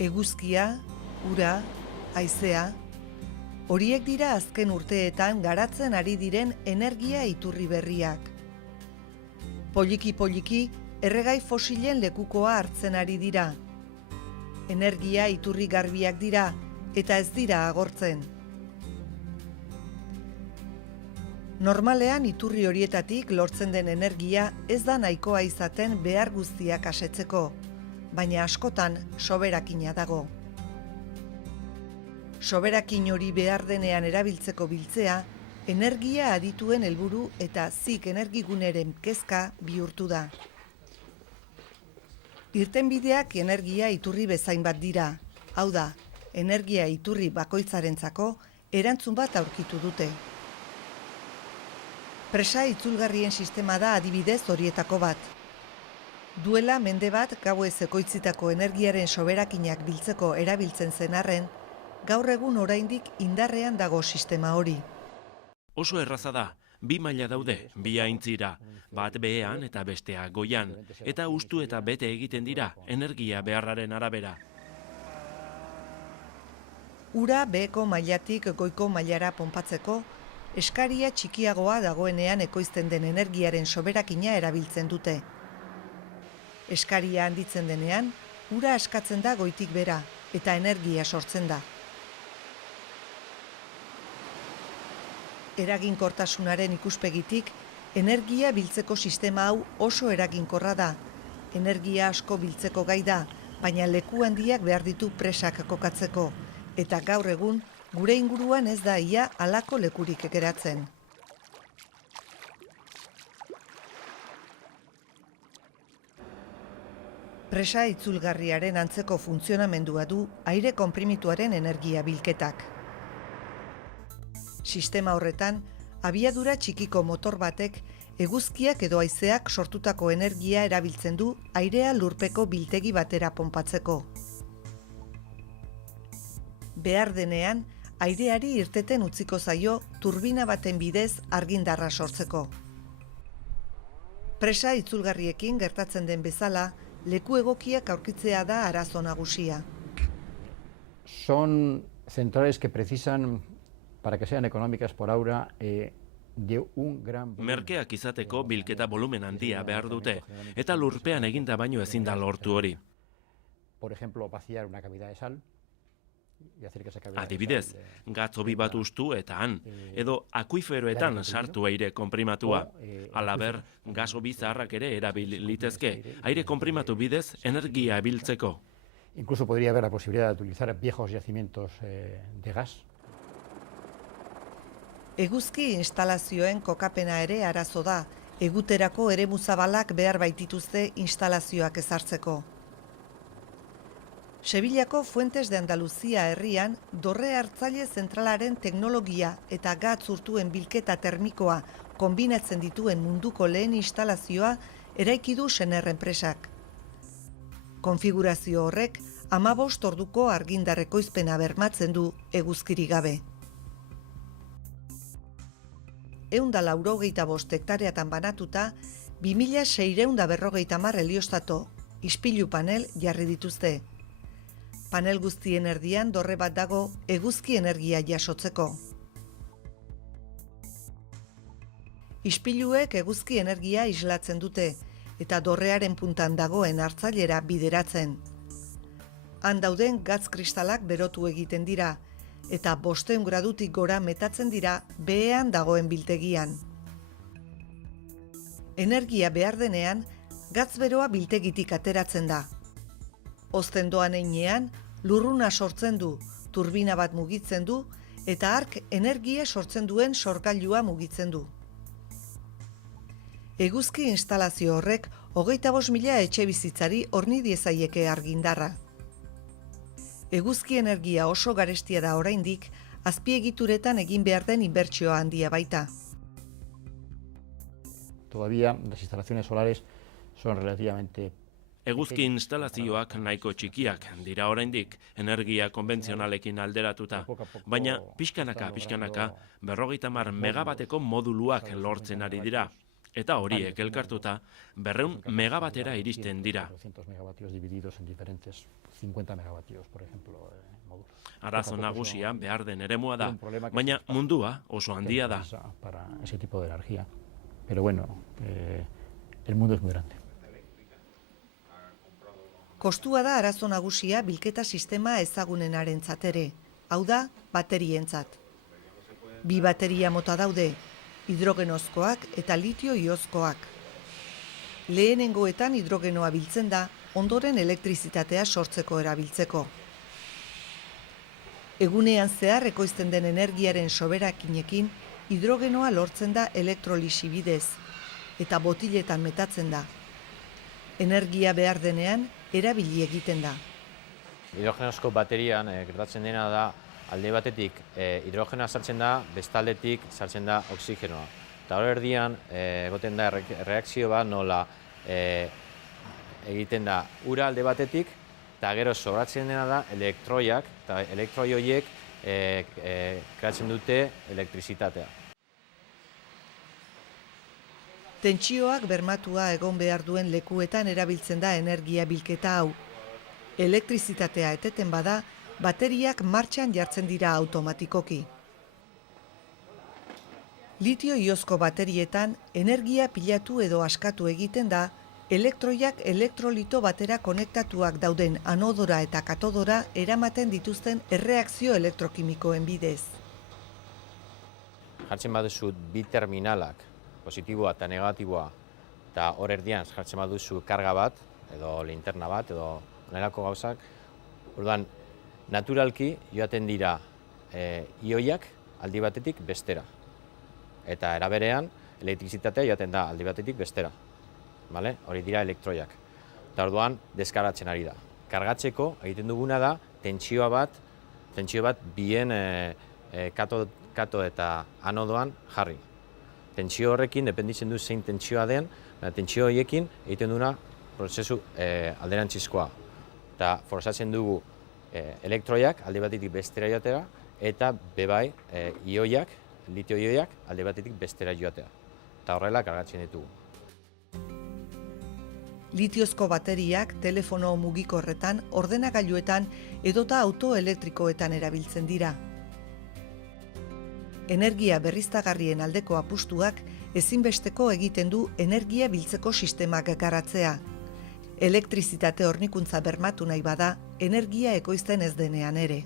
Eguzkia, ura, haizea, horiek dira azken urteetan garatzen ari diren energia iturri berriak. Poliki-poliki, erregai fosilen lekukoa hartzen ari dira. Energia iturri garbiak dira eta ez dira agortzen. Normalean iturri horietatik lortzen den energia ez da nahikoa izaten behar guztiak asetzeko, baina askotan soberakina dago. Soberakin hori behar denean erabiltzeko biltzea, energia adituen helburu eta zik energiguneren kezka bihurtu da. Irtenbideak energia iturri bezain bat dira, hau da, energia iturri bakoitzarentzako erantzun bat aurkitu dute. Presa itzulgarrien sistema da adibidez horietako bat. Duela mende bat gauez ekoitzitako energiaren soberakinak biltzeko erabiltzen zen arren, gaur egun oraindik indarrean dago sistema hori. Oso erraza da, bi maila daude, bi aintzira, bat behean eta bestea goian, eta hustu eta bete egiten dira energia beharraren arabera. Ura beheko mailatik goiko mailara ponpatzeko, eskaria txikiagoa dagoenean ekoizten den energiaren soberakina erabiltzen dute. Eskaria handitzen denean, ura askatzen da goitik bera, eta energia sortzen da. Eraginkortasunaren ikuspegitik, energia biltzeko sistema hau oso eraginkorra da. Energia asko biltzeko gai da, baina leku handiak behar ditu presak kokatzeko, eta gaur egun, gure inguruan ez da ia halako lekurik geratzen. Presa itzulgarriaren antzeko funtzionamendua du aire konprimituaren energia bilketak. Sistema horretan, abiadura txikiko motor batek eguzkiak edo haizeak sortutako energia erabiltzen du airea lurpeko biltegi batera ponpatzeko. Behar denean, aireari irteten utziko zaio turbina baten bidez argindarra sortzeko. Presa itzulgarriekin gertatzen den bezala, leku egokiak aurkitzea da arazo nagusia. Son centrales que precisan, para que sean económicas por ahora, de un gran... Merkeak izateko bilketa volumen handia behar dute, eta lurpean eginda baino ezin da lortu hori. Por ejemplo, vaciar una cavidad de sal. Adibidez, gatz hobi bat ustu eta han, edo akuiferoetan sartu aire konprimatua. Halaber, gas hobi zaharrak ere erabil litezke, aire konprimatu bidez energia biltzeko. Incluso podría haber la posibilidad de utilizar viejos yacimientos de gas. Eguzki instalazioen kokapena ere arazo da, eguterako eremu zabalak behar baitituzte instalazioak ezartzeko. Sevillako Fuentes de Andaluzia herrian dorre hartzaile zentralaren teknologia eta gatz urtuen bilketa termikoa konbinatzen dituen munduko lehen instalazioa eraiki du Sener enpresak. Konfigurazio horrek 15 orduko argindar ekoizpena bermatzen du eguzkiri gabe. 195 hektareatan banatuta, 2650 heliostato, ispilu panel jarri dituzte. Panel guztien erdian dorre bat dago eguzki energia jasotzeko. Ispiluek eguzki energia islatzen dute, eta dorrearen puntan dagoen hartzailera bideratzen. Han dauden gatz kristalak berotu egiten dira, eta 500 gradutik gora metatzen dira behean dagoen biltegian. Energia behar denean, gatz beroa biltegitik ateratzen da. Ozten doan heinean, lurruna sortzen du, turbina bat mugitzen du, eta hark energia sortzen duen sorgailua mugitzen du. Eguzki instalazio horrek 25.000 etxe bizitzari horni diezaieke argindarra. Eguzki energia oso garestia da oraindik, azpiegituretan egin behar den inbertsioa handia baita. Todavía las instalaciones solares son relativamente... Eguzki instalazioak nahiko txikiak dira oraindik energia konbentzionalekin alderatuta, baina pixkanaka 50 megabateko moduluak lortzen ari dira. Eta horiek elkartuta 200 megabatera iristen dira. 400 megavatios divididos en diferentes 50 megavatios, por ejemplo, módulos. Arazo nagusia behar den eremua da, baina mundua oso handia da. Para ese tipo de energía. Pero bueno, el mundo es muy grande. Kostua da arazo nagusia bilketa sistema ezagunenarentzat ere, hau da, baterientzat. 2 bateria mota daude, hidrogenozkoak eta litio-iozkoak. Lehenengoetan hidrogenoa biltzen da, ondoren elektrizitatea sortzeko erabiltzeko. Egunean zehar ekoizten den energiaren soberakinekin, hidrogenoa lortzen da elektrolisi bidez, eta botiletan metatzen da. Energia behar denean, erabili egiten da. Hidrogenozko baterian gertatzen dena da, alde batetik hidrogenoa sartzen da, bestaldetik sartzen da oksigenoa. Eta hor erdian egoten da erreakzio bat nola egiten da ura alde batetik, eta gero sobratzen dena da elektroiak, eta elektroi horiek kreatzen dute elektrizitatea. Tentsioak bermatua egon behar duen lekuetan erabiltzen da energia bilketa hau. Elektrizitatea eteten bada, bateriak martxan jartzen dira automatikoki. Litio-iozko baterietan energia pilatu edo askatu egiten da, elektroiak elektrolito batera konektatuak dauden anodora eta katodora eramaten dituzten erreakzio elektrokimikoen bidez. Jartzen baduzu bi terminalak, positiboa eta negatiboa, eta hor erdian jartzen baduzu karga bat, edo linterna bat, edo onelako gauzak, orduan, naturalki joaten dira ioiak aldi batetik bestera. Eta eraberean, elektrizitatea joaten da aldi batetik bestera. Hori dira elektroiak. Eta orduan, deskargatzen ari da. Kargatzeko egiten duguna da, tentsio bat bien kato eta anodoan jarri. Tentsio horrekin, dependitzen du zein tentsioa den, tentsio horiekin egiten duna prozesu alderantzizkoa. Eta forzatzen dugu elektroiak alde batetik bestera joatera, eta bebai ioiak, litio-ioiak alde batetik bestera joatea. Eta horrela kargatzen ditugu. Litiozko bateriak telefono mugikorretan, ordenagailuetan edota autoelektrikoetan erabiltzen dira. Energia berriztagarrien aldeko apustuak ezinbesteko egiten du energia biltzeko sistemak garatzea. Elektrizitate hornikuntza bermatu nahi bada, energia ekoizten ez denean ere.